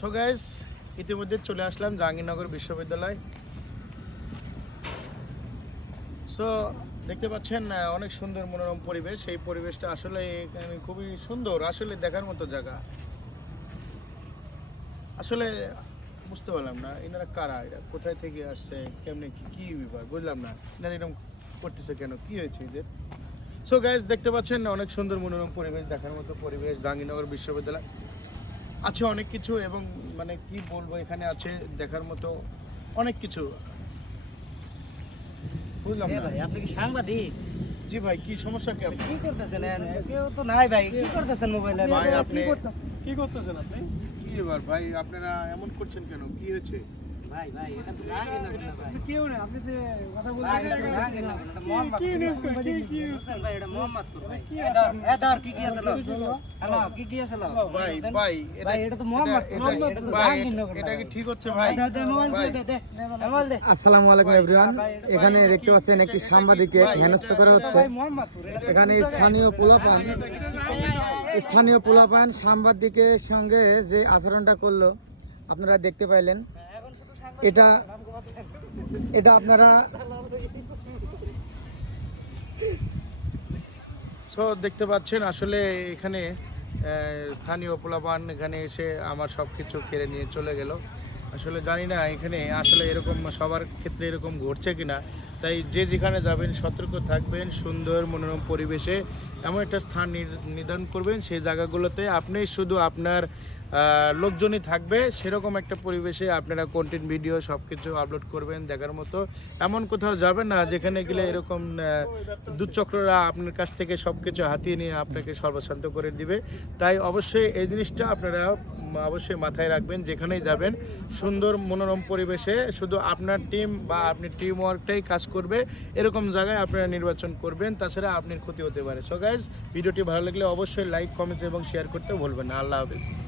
So guys, ইতিমধ্যে চলে আসলাম জাহাঙ্গীরনগর বিশ্ববিদ্যালয়। সো দেখতে পাচ্ছেন অনেক সুন্দর মনোরম পরিবেশ। এই পরিবেশটা আসলে এখানে খুবই সুন্দর, আসলে দেখার মতো জায়গা। আসলে বুঝতে পারলাম না এনারা কারা, এরা কোথায় থেকে আসছে, কেমনে কি ব্যাপার বুঝলাম না। এনারা এরকম করতেছে কেন, কি হয়েছে এদের? সো গাইস, দেখতে পাচ্ছেন অনেক সুন্দর মনোরম পরিবেশ, দেখার মতো পরিবেশ। জাহাঙ্গীরনগর বিশ্ববিদ্যালয় আছে অনেক কিছু, এবং মানে কি বলবো, এখানে আছে দেখার মতো অনেক কিছু। বুঝলাম না ভাই, আপনি কি সাংবাদিক? জি ভাই, কি সমস্যা কি আপনার? কি করতেছেন? কেউ তো নাই ভাই, কি করতেছেন মোবাইলে? ভাই আপনি কি করতেছেন আপনি? কি এবার ভাই, আপনারা এমন করছেন কেন, কি হয়েছে? ভাই ভাই, এটা তো জাহাঙ্গীরনগর না ভাই। কেউ না, আপনি যে কথা ভাই, বলছেন এটা তো জাহাঙ্গীরনগর না, এটা মোহাম্মদপুর। কি নিউজ করে কি বুঝছেন ভাই, এটা মোহাম্মদপুর ভাই। কি এ ধর, কি আছে লো? হ্যালো, কি আছে লো? ভাই ভাই, এটা তো মোহাম্মদপুর, এটা তো ভাই, জাহাঙ্গীরনগর না এটা কি ভাই। ঠিক হচ্ছে ভাই? দে মোবাইল ভাই, দে মোবাইল দে। আসসালামু আলাইকুম এভরিওয়ান। এখানে দেখতে পাচ্ছেন একটি সাংবাদিককে হেনস্থা করা হচ্ছে। ভাই মোহাম্মদপুর, এটা এখানে স্থানীয় পোলাপান সাংবাদিকের সঙ্গে যে আচরণটা করলো আপনারা দেখতে পাইলেন। এখন শুধু এটা আপনারা সো দেখতে পাচ্ছেন আসলে এখানে স্থানীয় পোলাপান এখানে এসে আমার সব কিছু কেড়ে নিয়ে চলে গেল। আসলে জানি না এখানে আসলে এরকম সবার ক্ষেত্রে এরকম ঘটছে কিনা। তাই যে যেখানে যাবেন সতর্ক থাকবেন, সুন্দর মনোরম পরিবেশে এমন একটা স্থান নির্ধারণ করবেন, সেই জায়গাগুলোতে আপনি শুধু আপনার লোকজনই থাকবে, সেরকম একটা পরিবেশে আপনারা কন্টেন্ট ভিডিও সব কিছু আপলোড করবেন দেখার মতো। এমন কোথাও যাবেন না যেখানে গেলে এরকম দুচক্ররা আপনার কাছ থেকে সব কিছু হাতিয়ে নিয়ে আপনাকে সর্বশান্ত করে দিবে। তাই অবশ্যই এই জিনিসটা আপনারা অবশ্যই মাথায় রাখবেন, যেখানেই যাবেন সুন্দর মনোরম পরিবেশে শুধু আপনার টিম বা আপনি টিম ওয়ার্কটাই কাজ করবে, এরকম জায়গায় আপনারা নির্বাচন করবেন, তাছাড়া আপনার ক্ষতি হতে পারে। সো গাইজ, ভিডিওটি ভালো লাগলে অবশ্যই লাইক, কমেন্টস এবং শেয়ার করতে ভুলবেন না। আল্লাহ হাফেজ।